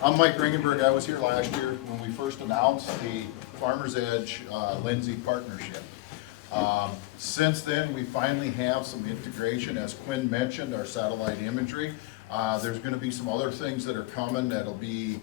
I'm Mike Ringgenberg. I was here last year when we first announced the Farmers Edge Lindsay partnership. Since then, we finally have some integration, as Quinn mentioned, our satellite imagery. There's going to be some other things that are coming that'll be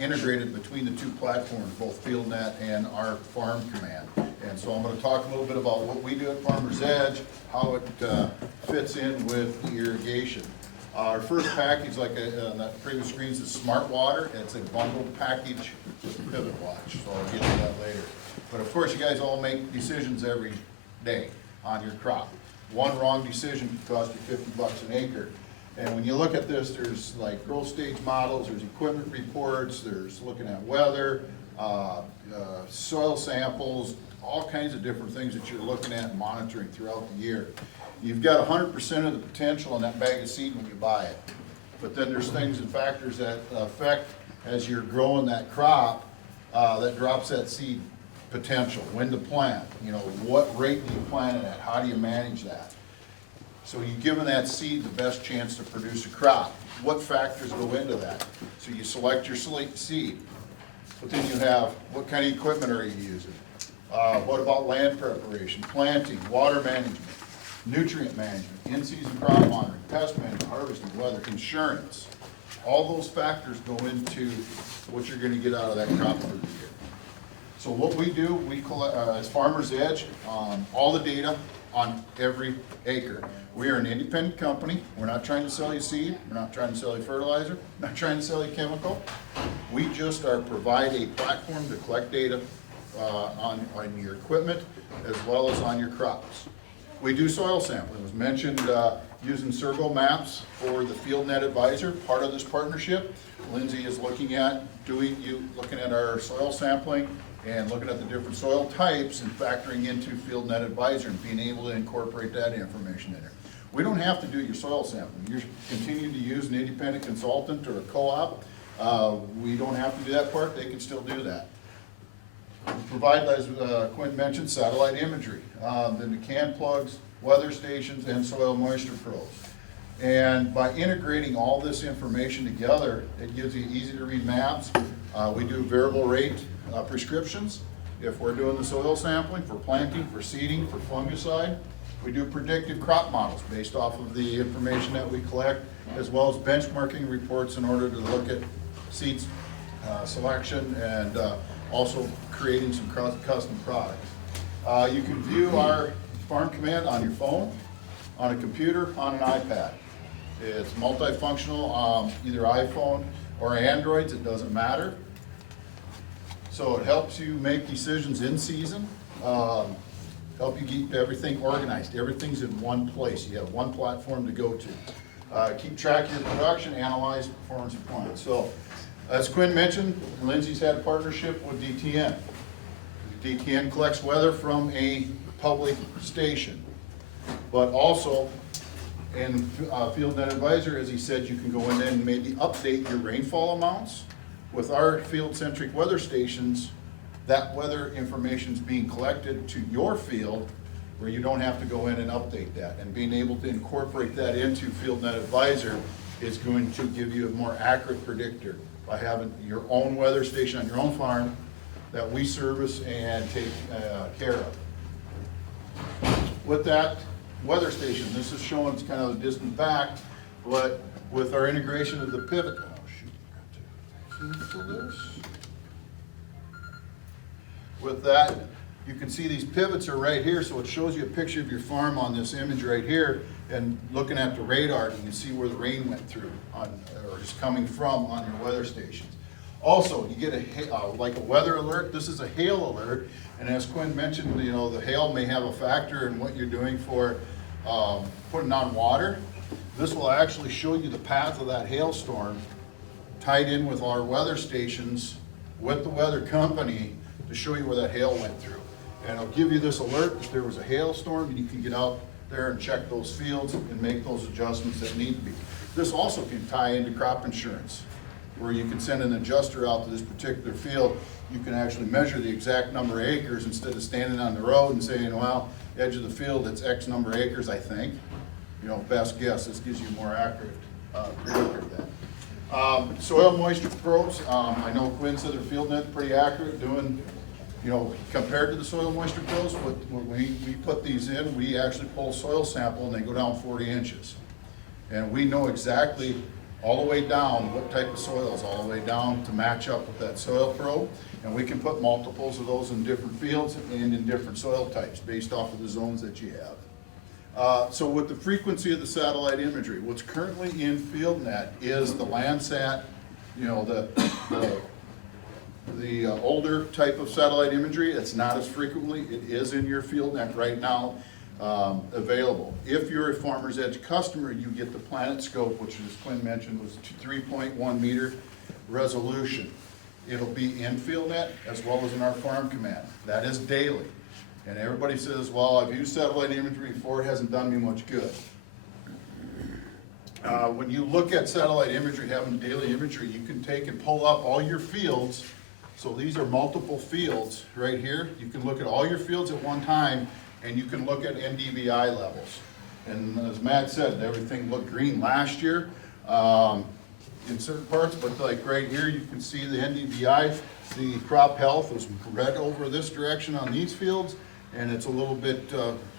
integrated between the two platforms, both FieldNet and our Farm Command. And so I'm going to talk a little bit about what we do at Farmers Edge, how it fits in with the irrigation. Our first package, like on that previous screen, is Smart Water. It's a bundled package with Pivot Watch, so I'll get to that later. But of course, you guys all make decisions every day on your crop. One wrong decision could cost you $50 an acre. And when you look at this, there's like growth stage models, there's equipment reports, there's looking at weather, soil samples, all kinds of different things that you're looking at and monitoring throughout the year. You've got 100% of the potential in that bag of seed when you buy it. But then there's things and factors that affect as you're growing that crop that drops that seed potential. When to plant, what rate do you plant it at? How do you manage that? So you're giving that seed the best chance to produce a crop. What factors go into that? So you select your seed, but then you have what kind of equipment are you using? What about land preparation, planting, water management, nutrient management, in-season crop monitoring, pest management, harvesting, weather, insurance. All those factors go into what you're going to get out of that crop for the year. So what we do, we collect, as Farmers Edge, all the data on every acre. We are an independent company. We're not trying to sell you seed. We're not trying to sell you fertilizer. We're not trying to sell you chemical. We just provide a platform to collect data on your equipment as well as on your crops. We do soil sampling. It was mentioned using Servo maps for the FieldNet Advisor. Part of this partnership, Lindsay is looking at our soil sampling and looking at the different soil types and factoring into FieldNet Advisor and being able to incorporate that information in there. We don't have to do your soil sampling. You continue to use an independent consultant or a co-op. We don't have to do that part. They can still do that. We provide, as Quinn mentioned, satellite imagery, then the can plugs, weather stations, and soil moisture probes. And by integrating all this information together, it gives you easy to read maps. We do variable rate prescriptions if we're doing the soil sampling for planting, for seeding, for fungicide. We do predictive crop models based off of the information that we collect, as well as benchmarking reports in order to look at seeds selection and also creating some custom products. You can view our Farm Command on your phone, on a computer, on an iPad. It's multifunctional, either iPhone or Androids, it doesn't matter. So it helps you make decisions in season, help you keep everything organized. Everything's in one place. You have one platform to go to. Keep track of your production, analyze performance of plants. So, as Quinn mentioned, Lindsay's had a partnership with DTN. DTN collects weather from a public station, but also in FieldNet Advisor, as he said, you can go in and maybe update your rainfall amounts. With our field-centric weather stations, that weather information is being collected to your field where you don't have to go in and update that. And being able to incorporate that into FieldNet Advisor is going to give you a more accurate predictor by having your own weather station on your own farm that we service and take care of. With that weather station, this is showing kind of a distant back, but with our integration of the pivot, with that, you can see these pivots are right here, so it shows you a picture of your farm on this image right here, and looking at the radar, you can see where the rain went through or is coming from on your weather stations. Also, you get like a weather alert. This is a hail alert, and as Quinn mentioned, the hail may have a factor in what you're doing for putting on water. This will actually show you the path of that hailstorm tied in with our weather stations with the weather company to show you where that hail went through. And it'll give you this alert if there was a hailstorm, and you can get out there and check those fields and make those adjustments that need to be. This also can tie into crop insurance, where you can send an adjuster out to this particular field. You can actually measure the exact number of acres instead of standing on the road and saying, well, edge of the field, it's X number of acres, I think. Best guess. This gives you a more accurate predictor of that. Soil moisture probes, I know Quinn said their field net's pretty accurate, doing, you know, compared to the soil moisture probes, when we put these in, we actually pull a soil sample and they go down 40 inches. And we know exactly all the way down what type of soils, all the way down to match up with that soil probe. And we can put multiples of those in different fields and in different soil types based off of the zones that you have. So with the frequency of the satellite imagery, what's currently in FieldNet is the Landsat, you know, the older type of satellite imagery. It's not as frequently. It is in your FieldNet right now available. If you're a Farmers Edge customer, you get the Planet Scope, which, as Quinn mentioned, was 3.1 meter resolution. It'll be in FieldNet as well as in our Farm Command. That is daily. And everybody says, well, I've used satellite imagery before, it hasn't done me much good. When you look at satellite imagery, having daily imagery, you can take and pull up all your fields. So these are multiple fields right here. You can look at all your fields at one time, and you can look at NDVI levels. And as Matt said, everything looked green last year in certain parts, but like right here, you can see the NDVI. The crop health is red over this direction on these fields, and it's a little bit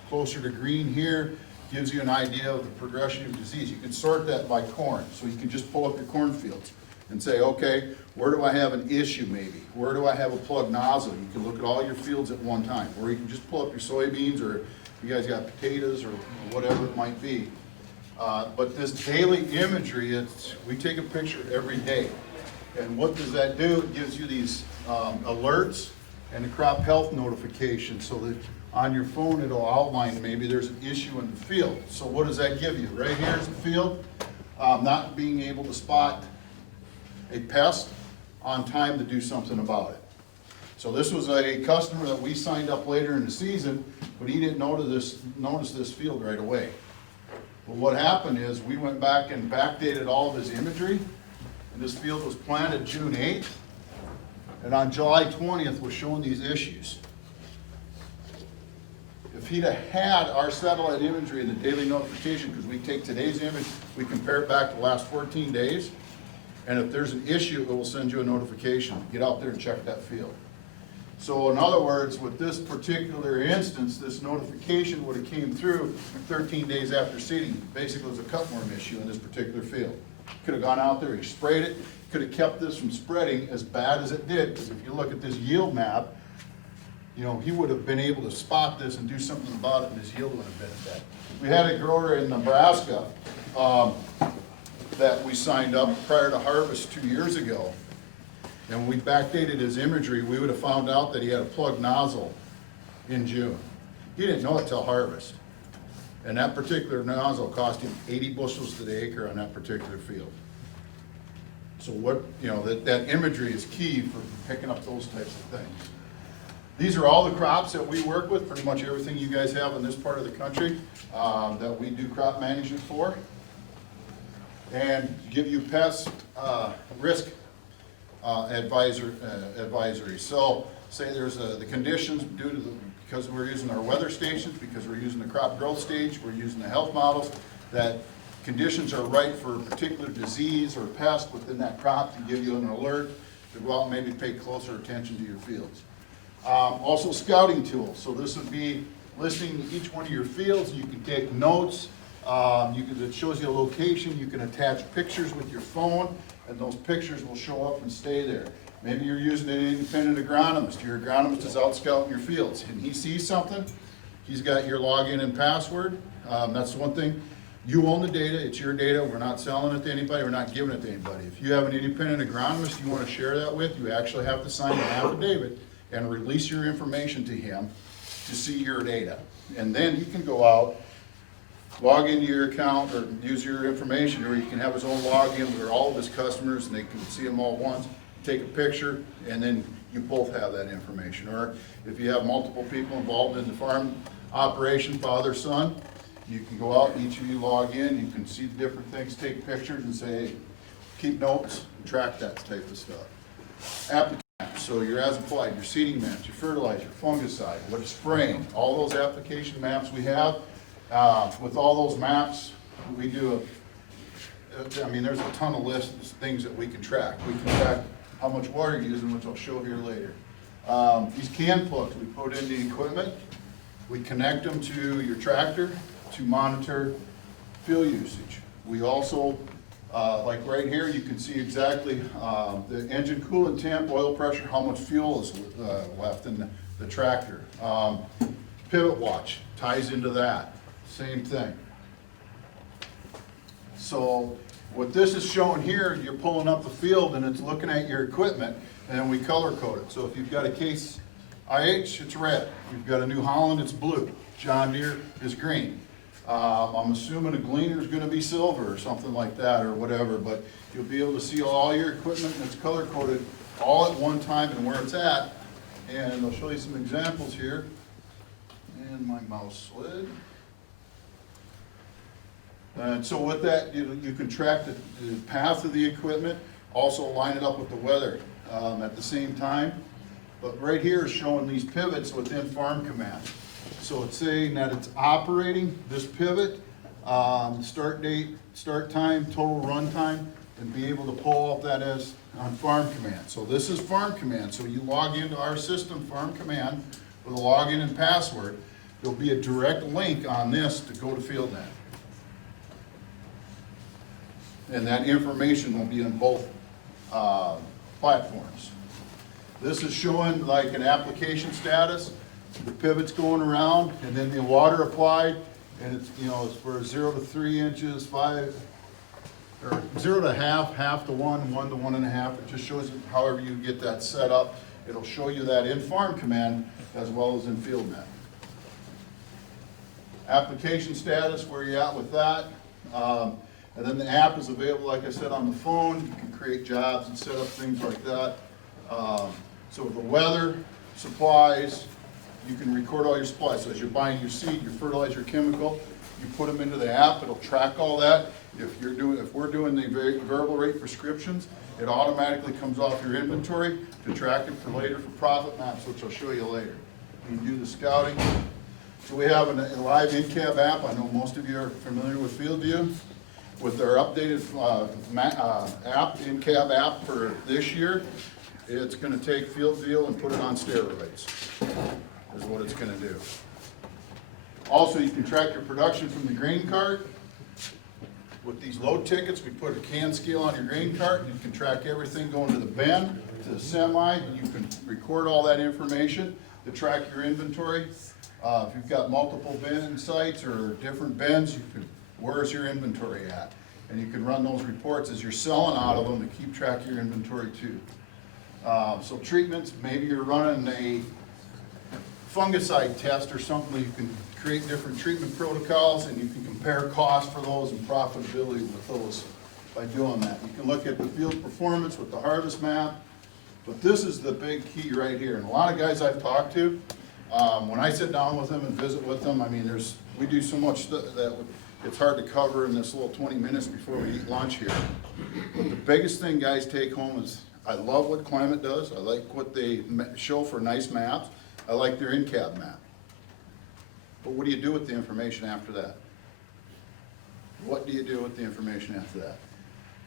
closer to green here. Gives you an idea of the progression of disease. You can sort that by corn, so you can just pull up your cornfields and say, okay, where do I have an issue maybe? Where do I have a plug nozzle? You can look at all your fields at one time, or you can just pull up your soybeans, or if you guys got potatoes or whatever it might be. But this daily imagery, we take a picture every day. And what does that do? It gives you these alerts and a crop health notification, so that on your phone it'll outline maybe there's an issue in the field. So what does that give you? Right here's the field, not being able to spot a pest on time to do something about it. So this was a customer that we signed up later in the season, but he didn't notice this field right away. Well, what happened is we went back and backdated all of his imagery, and this field was planted June 8th, and on July 20th was showing these issues. If he'd have had our satellite imagery and the daily notification, because we take today's image, we compare it back to the last 14 days, and if there's an issue, it will send you a notification. Get out there and check that field. So in other words, with this particular instance, this notification would have came through 13 days after seeding. Basically, it was a cutworm issue in this particular field. Could have gone out there, he sprayed it, could have kept this from spreading as bad as it did, because if you look at this yield map, you know, he would have been able to spot this and do something about it, and his yield would have been at that. We had a grower in Nebraska that we signed up prior to harvest 2 years ago, and when we backdated his imagery, we would have found out that he had a plug nozzle in June. He didn't know it till harvest. And that particular nozzle cost him 80 bushels to the acre on that particular field. So what, you know, that imagery is key for picking up those types of things. These are all the crops that we work with, pretty much everything you guys have in this part of the country that we do crop management for. And give you pest risk advisory. So say there's the conditions due to because we're using our weather stations, because we're using the crop growth stage, we're using the health models, that conditions are right for a particular disease or pest within that crop to give you an alert to go out and maybe pay closer attention to your fields. Also scouting tools. So this would be listing each one of your fields. You can take notes. It shows you a location. You can attach pictures with your phone, and those pictures will show up and stay there. Maybe you're using an independent agronomist. Your agronomist is out scouting your fields, and he sees something. He's got your login and password. That's the one thing. You own the data. It's your data. We're not selling it to anybody. We're not giving it to anybody. If you have an independent agronomist you want to share that with, you actually have to sign an affidavit and release your information to him to see your data. And then he can go out, log into your account or use your information, or you can have his own login with all of his customers and they can see them all at once, take a picture, and then you both have that information. Or if you have multiple people involved in the farm operation, father, son, you can go out, each of you log in, you can see the different things, take pictures and say, keep notes, and track that type of stuff. Application. So your as applied, your seeding maps, your fertilizer, fungicide, what is spraying, all those application maps we have. With all those maps, we do I mean, there's a ton of lists, things that we can track. We can track how much water you're using, which I'll show here later. These can plugs we put in the equipment. We connect them to your tractor to monitor fuel usage. We also, like right here, you can see exactly the engine coolant temp, oil pressure, how much fuel is left in the tractor. Pivot watch ties into that, same thing. So what this is showing here, you're pulling up the field and it's looking at your equipment, and then we color code it. So if you've got a Case IH, it's red. If you've got a New Holland, it's blue. John Deere is green. I'm assuming a Gleaner is going to be silver or something like that or whatever, but you'll be able to see all your equipment and it's color coded all at one time and where it's at. And I'll show you some examples here. And my mouse slid. And so with that, you can track the path of the equipment, also line it up with the weather at the same time. But right here is showing these pivots within Farm Command. So it's saying that it's operating this pivot, start date, start time, total run time, and be able to pull off that as on Farm Command. So this is Farm Command. So you log into our system, Farm Command, with a login and password. There'll be a direct link on this to go to FieldNet. And that information will be in both platforms. This is showing like an application status. The pivot's going around, and then the water applied, and it's, you know, it's for 0 to 3 inches, 5, or 0 to half to 1, 1 to 1.5. It just shows you however you get that set up. It'll show you that in Farm Command as well as in FieldNet. Application status, where you at with that. And then the app is available, like I said, on the phone. You can create jobs and set up things like that. So the weather, supplies, you can record all your supplies. So as you're buying your seed, your fertilizer, chemical, you put them into the app. It'll track all that. If we're doing the variable rate prescriptions, it automatically comes off your inventory to track it for later for profit maps, which I'll show you later. You can do the scouting. So we have a live in-cab app. I know most of you are familiar with FieldView. With our updated in-cab app for this year, it's going to take FieldView and put it on steroids, is what it's going to do. Also, you can track your production from the grain cart. With these load tickets, we put a can scale on your grain cart. You can track everything going to the bin, to the semi. You can record all that information to track your inventory. If you've got multiple bin sites or different bins, where's your inventory at? And you can run those reports as you're selling out of them to keep track of your inventory too. So treatments, maybe you're running a fungicide test or something, you can create different treatment protocols and you can compare cost for those and profitability with those by doing that. You can look at the field performance with the harvest map, but this is the big key right here. And a lot of guys I've talked to, when I sit down with them and visit with them, I mean, we do so much that it's hard to cover in this little 20 minutes before we eat lunch here. But the biggest thing guys take home is, I love what Climate does. I like what they show for nice maps. I like their in-cab map. But what do you do with the information after that? What do you do with the information after that?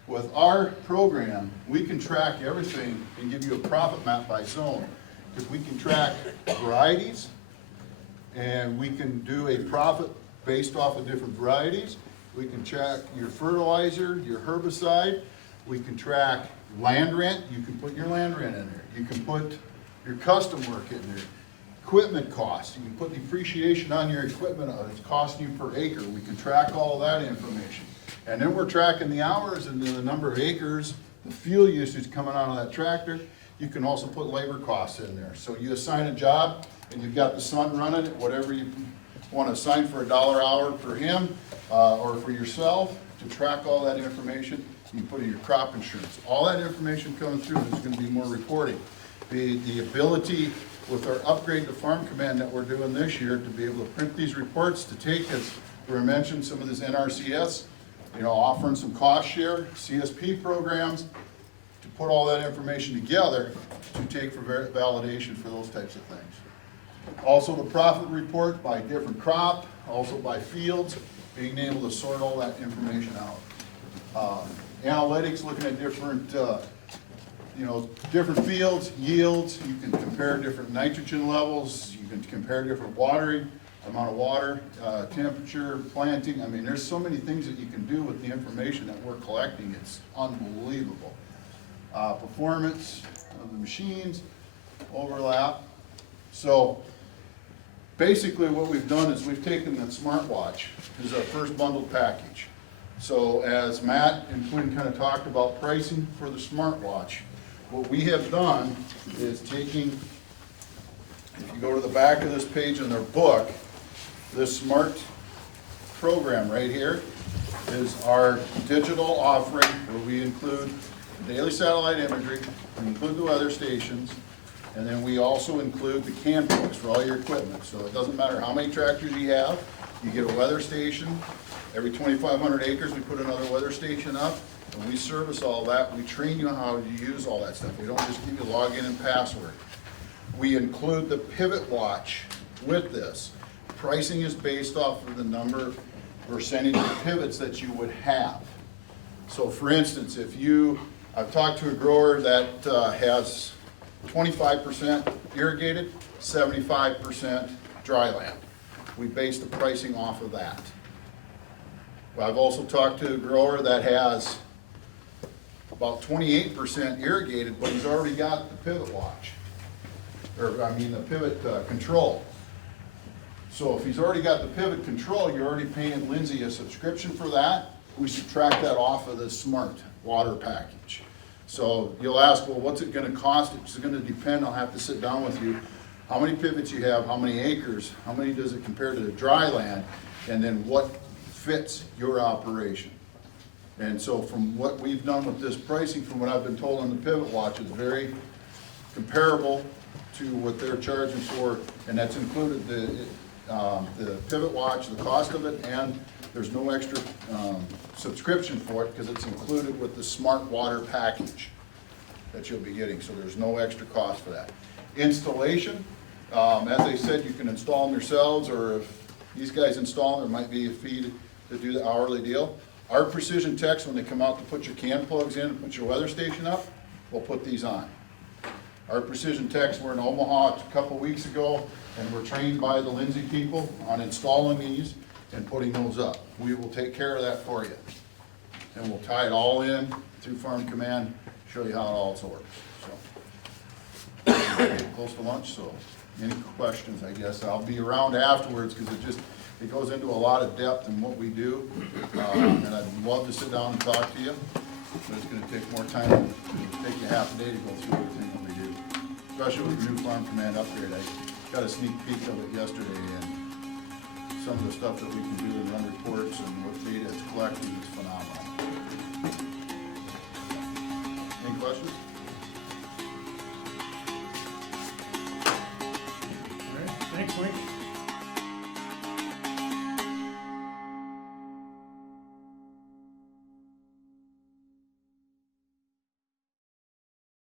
With our program, we can track everything and give you a profit map by zone. Because we can track varieties, and we can do a profit based off of different varieties. We can track your fertilizer, your herbicide. We can track land rent. You can put your land rent in there. You can put your custom work in there. Equipment costs. You can put depreciation on your equipment. It's costing you per acre. We can track all that information. And then we're tracking the hours and the number of acres, the fuel usage coming out of that tractor. You can also put labor costs in there. So you assign a job and you've got the son running it, whatever you want to assign for $1 hour for him or for yourself, to track all that information. You put in your crop insurance. All that information coming through, there's going to be more reporting. The ability with our upgrade to Farm Command that we're doing this year to be able to print these reports, to take, as we mentioned, some of this NRCS, offering some cost share, CSP programs, to put all that information together to take for validation for those types of things. Also the profit report by different crop, also by fields, being able to sort all that information out. Analytics, looking at different, different fields, yields. You can compare different nitrogen levels. You can compare different watering, amount of water, temperature, planting. I mean, there's so many things that you can do with the information that we're collecting. It's unbelievable. Performance of the machines, overlap. So basically what we've done is we've taken the smartwatch, this is our first bundled package. So as Matt and Quinn kind of talked about pricing for the smartwatch, what we have done is taking, if you go to the back of this page in their book, this smart program right here is our digital offering where we include daily satellite imagery, we include the weather stations, and then we also include the CAN books for all your equipment. So it doesn't matter how many tractors you have, you get a weather station. Every 2,500 acres, we put another weather station up, and we service all that. We train you how to use all that stuff. We don't just give you login and password. We include the pivot watch with this. Pricing is based off of the number, percentage of pivots that you would have. So for instance, I've talked to a grower that has 25% irrigated, 75% dry land. We base the pricing off of that. I've also talked to a grower that has about 28% irrigated, but he's already got the pivot watch, the pivot control. So if he's already got the pivot control, you're already paying Lindsay a subscription for that. We subtract that off of the smart water package. So you'll ask, well, what's it gonna cost? It's gonna depend, I'll have to sit down with you. How many pivots you have, how many acres, how many does it compare to the dry land, and then what fits your operation. And so from what we've done with this pricing, from what I've been told on the pivot watch, is very comparable to what they're charging for, and that's included the pivot watch, the cost of it, and there's no extra subscription for it because it's included with the smart water package that you'll be getting, so there's no extra cost for that. Installation, as I said, you can install them yourselves, or if these guys install them, there might be a fee to do the hourly deal. Our precision techs, when they come out to put your CAN plugs in and put your weather station up, we'll put these on. Our precision techs were in Omaha a couple weeks ago, and were trained by the Lindsay people on installing these and putting those up. We will take care of that for you. And we'll tie it all in through Farm Command, show you how it all works. So, getting close to lunch, so any questions, I guess. I'll be around afterwards because it goes into a lot of depth in what we do. And I'd love to sit down and talk to you, but it's gonna take more time. It'll take you half a day to go through everything that we do, especially with the new Farm Command upgrade. I got a sneak peek of it yesterday, and some of the stuff that we can do and run reports and what data it's collecting is phenomenal. Any questions? All right, thanks, Mike.